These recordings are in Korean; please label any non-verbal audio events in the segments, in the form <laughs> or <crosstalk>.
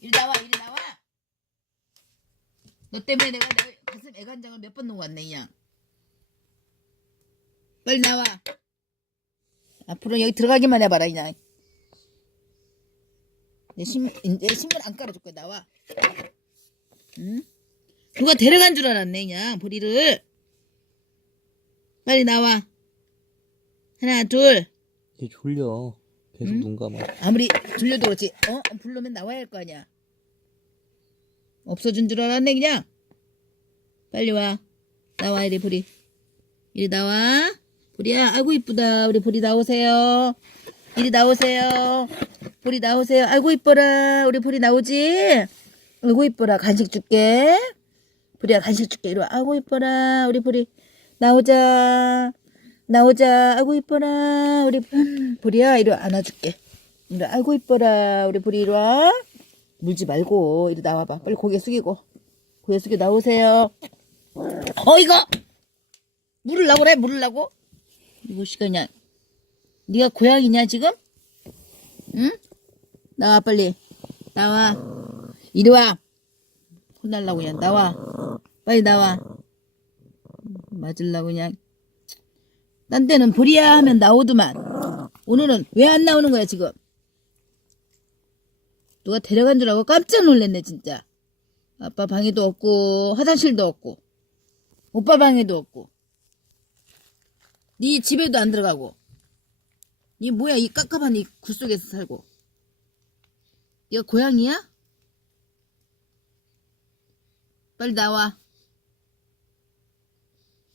이리 나와 이리 나와. 너 때문에 내가 내 가슴 애간장을 몇 번 놓고 왔네 이양 빨리 나와. 앞으로 여기 들어가기만 해봐라 이양 내 신문 내 신문 안 깔아줄 거야 나와. 응? 누가 데려간 줄 알았네 그냥 보리를. 빨리 나와. 하나 둘. 얘 졸려. 계속 응? 눈 감아. 아무리 들려도 그렇지. 어? 부르면 나와야 할 거 아니야. 없어진 줄 알았네 그냥. 빨리 와. 나와 이리 보리 이리 나와. 보리야 아이고 이쁘다. 우리 보리 나오세요. 이리 나오세요. 보리 나오세요. 아이고 이뻐라. 우리 보리 나오지? 아이고 이뻐라. 간식 줄게. 보리야 간식 줄게. 이리 와. 아이고 이뻐라. 우리 보리 나오자 나오자. 아이고 이뻐라. 우리 보리야 이리 와. 안아줄게. 이리 와. 아이고 이뻐라. 우리 보리 이리 와. 물지 말고 이리 나와봐. 빨리 고개 숙이고. 고개 숙여 나오세요. 어 이거! 물을라고 그래 물을라고. 이거 시간이야. 네가 고양이냐 지금? 응? 나와 빨리. 나와. 이리 와. 혼날라고 그냥 나와. 빨리 나와. 맞을라고 그냥 딴 때는 보리야 하면 나오더만. 오늘은 왜 안 나오는 거야 지금? 누가 데려간 줄 알고 깜짝 놀랐네 진짜. 아빠 방에도 없고 화장실도 없고 오빠 방에도 없고. 네 집에도 안 들어가고. 이 뭐야 이 깝깝한 이 굴 속에서 살고. 얘가 고양이야? 빨리 나와.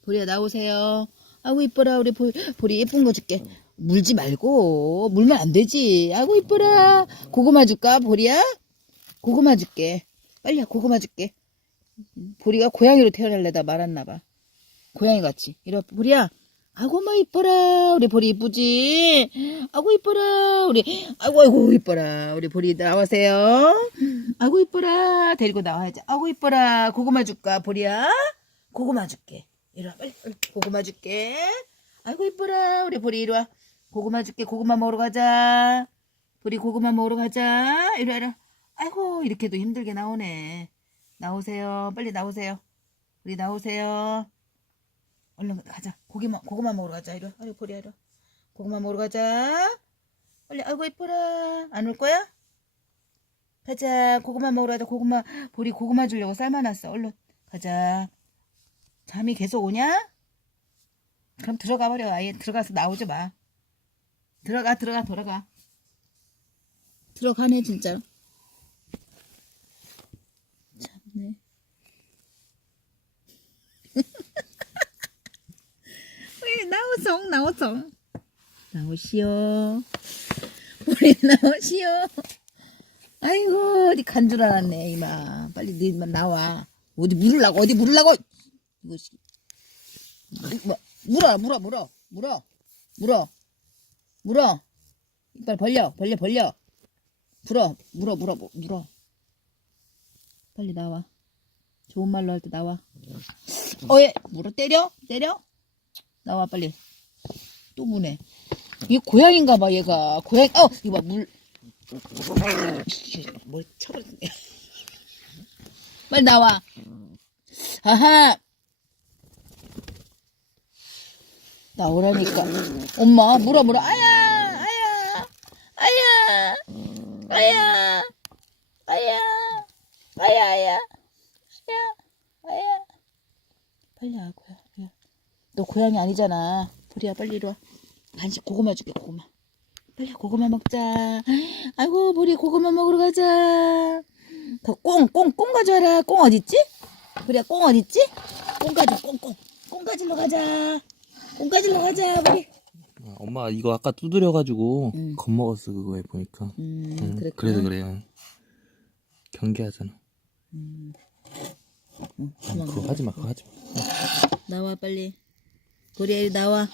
보리야 나오세요 아이고 이뻐라. 우리 보, 보리 예쁜 거 줄게. 물지 말고. 물면 안 되지. 아이고 이뻐라. 고구마 줄까 보리야? 고구마 줄게. 빨리 와, 고구마 줄게. 보리가 고양이로 태어날래다 말았나 봐. 고양이 같이. 이리 와 보리야. 아이고 마 이뻐라. 우리 보리 이쁘지? 아이고 이뻐라. 우리 아이고 아이고 이뻐라. 우리 보리 나와세요. 아이고 이뻐라. 데리고 나와야지. 아이고 이뻐라. 고구마 줄까 보리야? 고구마 줄게 이리 와 빨리, 고구마 줄게. 아이고 이뻐라. 우리 보리 이리 와. 고구마 줄게. 고구마 먹으러 가자. 보리 고구마 먹으러 가자. 이리 와라. 아이고 이렇게도 힘들게 나오네. 나오세요. 빨리 나오세요. 우리 나오세요. 얼른 가자. 고기만 고구마 먹으러 가자. 이리 와. 아이고 보리 이리 와. 고구마 먹으러 가자. 빨리 아이고 이뻐라. 안 올 거야? 가자. 고구마 먹으러 가자. 고구마 보리 고구마 주려고 삶아놨어. 얼른 가자 잠이 계속 오냐? 그럼 들어가 버려. 아예 들어가서 나오지 마. 들어가 들어가 들어가. 들어가네 진짜. 참네. <laughs> 왜 나오성 나오성. 나오시오. 우리 나오시오. 아이고 어디 간 줄 알았네 이마. 빨리 너만 나와. 어디 물으려고 어디 물으려고 이것이. 뭐 물어 물어 물어 물어 물어 물어. 이빨 벌려 벌려 벌려. 불어 물어 물어 뭐, 물어. 빨리 나와. 좋은 말로 할 때 나와. 어예. 물어 때려? 때려? 나와 빨리. 또 무네. 이게 고양인가 봐 얘가. 고양 어 이거 봐물. 뭘 쳐버렸네. 빨리 나와. 아하 나오라니까. 엄마, 물어, 물어. 아야! 아야! 아야! 아야! 아야! 아야, 아야. 아야! 아야! 빨리 와, 고야. 야. 너 고양이 아니잖아. 보리야, 빨리 이리 와. 간식 고구마 줄게, 고구마. 빨리 고구마 먹자. 아이고, 보리 고구마 먹으러 가자. 더 꽁, 꽁, 꽁 가져와라. 꽁 어딨지? 보리야, 꽁 어딨지? 꽁 가져, 꽁, 꽁. 꽁 가지러 가자. 꽁 가지러 가자 보리 아, 엄마 이거 아까 두드려가지고 응. 겁먹었어 그거에 보니까. 음 응, 그랬구나 그래서 그래요. 경계하잖아. 응, 응, 그만 그거 하지 마, 그거 하지 마. 나와 빨리 보리 나와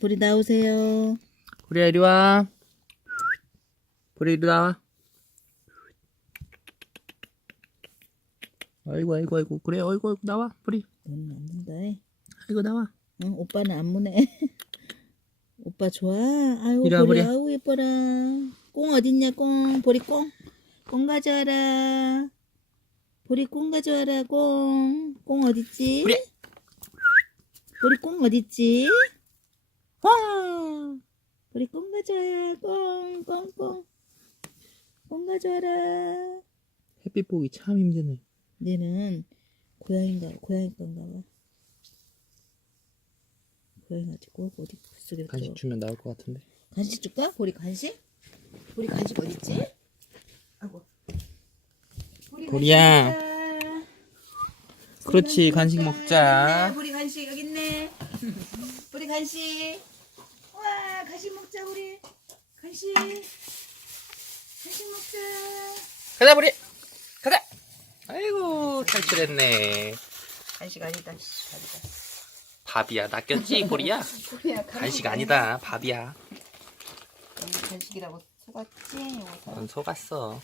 보리 나오세요 보리야 이리 와. 보리 이리 나와. 아이고 아이고 아이고 그래 아이고 아이고 나와 보리. 넌 안된다 해. 아이고 나와. 응, 오빠는 안 무네. <laughs> 오빠 좋아. 아이고 이리 와, 보리 보리. 아이고 예뻐라. 꽁 어딨냐 꽁. 보리 꽁. 꽁 가져와라. 보리 꽁 가져와라 꽁 꽁 어딨지? 보리. 보리 꽁 어딨지? 황! 보리 꽁 가져와라. 꽁 꽁 꽁. 꽁 가져와라. 햇빛 보기 참 힘드네. 얘는 고양인가 고양이 건가 봐 고양이 가지고 어디 속에 간식 주면 나올 것 같은데. 간식 줄까? 보리 간식? 보리 간식 어딨지? 아고. 보리 보리야. 간식. 그렇지, 간식 먹자. 보리 간식 여기 있네. <laughs> 보리 간식. 와 간식 먹자 우리. 간식. 간식 먹자. 가자, 보리! 가자! 아이고, 탈출했네. 간식 아니다. 씨, 아니다. 밥이야. 낚였지, 보리야? 보리야 간식 아니다. 밥이야. 간식이라고 속았지? 넌 속았어.